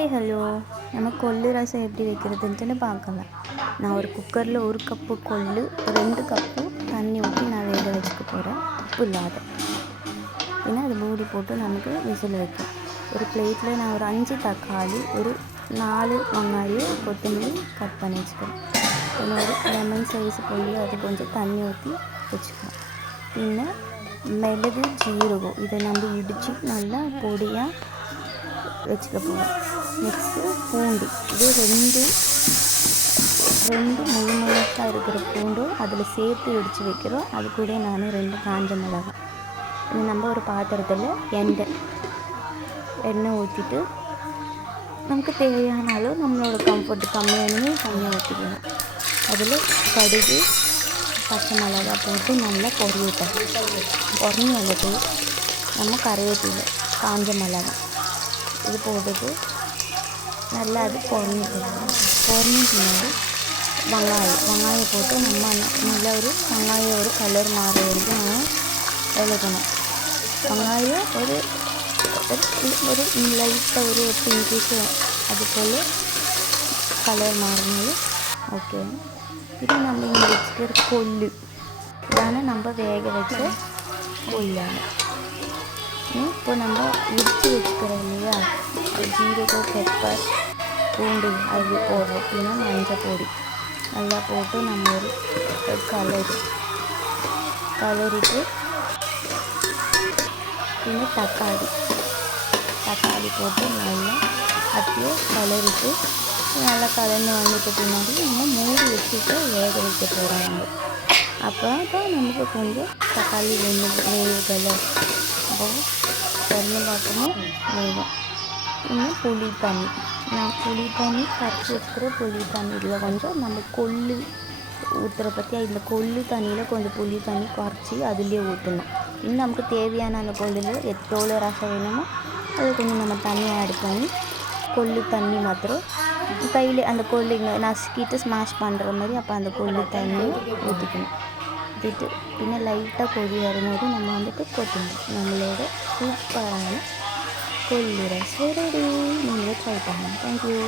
Hi hello, நம்ம கொள்ளு ரசம் எப்படி வைக்கிறதுன்ட்டுன்னு பார்க்கலாம். நான் ஒரு குக்கரில் 1 கப்பு கொள்ளு, 2 கப்பு தண்ணி ஊற்றி நான் வேக வச்சுக்க போகிறேன், உப்பு இல்லாத. ஏன்னா அது மூடி போட்டு நமக்கு விசில் வைக்கும். ஒரு பிளேட்டில் நான் ஒரு 5 தக்காளி, ஒரு 4 வெங்காயம், கொத்தமல்லி கட் பண்ணி வச்சுக்கிறேன். ஒரு லெமன் சைஸ் பொல்லு, அது கொஞ்சம் தண்ணி ஊற்றி வச்சுக்கிறேன். பின்ன மிளகு, ஜீரகம் இதை நம்ம இடித்து நல்லா பொடியாக வச்சுக்க போகிறோம். நெக்ஸ்ட்டு பூண்டு, இது ரெண்டு முழுசாக இருக்கிற பூண்டும் அதில் சேர்த்து இடித்து வைக்கிறோம். அது கூட நான் 2 காஞ்ச மிளகாய். இது நம்ம ஒரு பாத்திரத்தில் எண்ணெய் ஊற்றிட்டு நமக்கு தேவையான அளவு நம்மளோட கம்ஃபர்ட் கம்மியானு கம்மியாக ஊற்றிக்கணும். அதில் கடுகு, பச்சை மிளகாய் போட்டு நல்லா பொரியட்டும். பொறி வந்துட்டு நம்ம கருவேப்பிலை, காஞ்ச மிளகாய் இது போட்டுட்டு நல்லா அது பொரிஞ்சிக்கணும். பின்னாடி வெங்காயம் போட்டு நம்ம நல்லா ஒரு வெங்காயம் ஒரு கலர் மாற வரைக்கும் நம்ம வதக்கணும். வெங்காயம் ஒரு லைட்டாக ஒரு பிங்கிஷ் அது போல் கலர் மாறினாலும் ஓகே. இது நம்ம இங்கே வச்சுக்கிற கொள்ளு இதான நம்ம வேக வச்ச கொள்ளான. இப்போ நம்ம இடித்து வச்சுக்கிறோம் இல்லையா, ஜீரகம், பெப்பர், பூண்டு அது போடுறோம். அப்படின்னா மஞ்சள் பொடி நல்லா போட்டு நம்ம ஒரு கலரிட்டு இன்னும் தக்காளி போட்டு நல்லா அப்படியே கலரிட்டு நல்லா கலந்து வந்துட்டு பின்னாடி நம்ம மூடி வச்சுட்டு வேக வைக்க போகிறாங்க. அப்போ தான் நமக்கு கொஞ்சம் தக்காளி வேகலை. அப்போது திறந்து பார்க்கணும் வேகும். இன்னும் புளி தண்ணி, நான் புளி தண்ணி கரைச்சி வச்சுக்கிற புளி தண்ணியில் கொஞ்சம் நம்ம கொள்ளு ஊற்றுற பற்றியா இந்த கொள்ளு தண்ணியில் கொஞ்சம் புளி தண்ணி கரைச்சி அதுலேயே ஊற்றணும். இன்னும் நமக்கு தேவையான அந்த கொள்ளில் எவ்வளோ ரசம் வேணுமோ அது கொஞ்சம் நம்ம தண்ணி ஆட் பண்ணி கொள்ளு தண்ணி மாத்திரம் கையில் அந்த கொள்ளுங்க நசுக்கிட்டு ஸ்மாஷ் பண்ணுற மாதிரி அப்போ அந்த கொள்ளு தண்ணி ஊற்றிக்கணும். ஊற்றிட்டு பின்ன லைட்டாக கொதி வரும்போது நம்ம வந்துட்டு கொத்தணும். நம்மளோட சூப்பரான கொள்ளு ரசம் ரெடி. நீங்களே ட்ரை பண்ணுங்கள். தேங்க்யூ.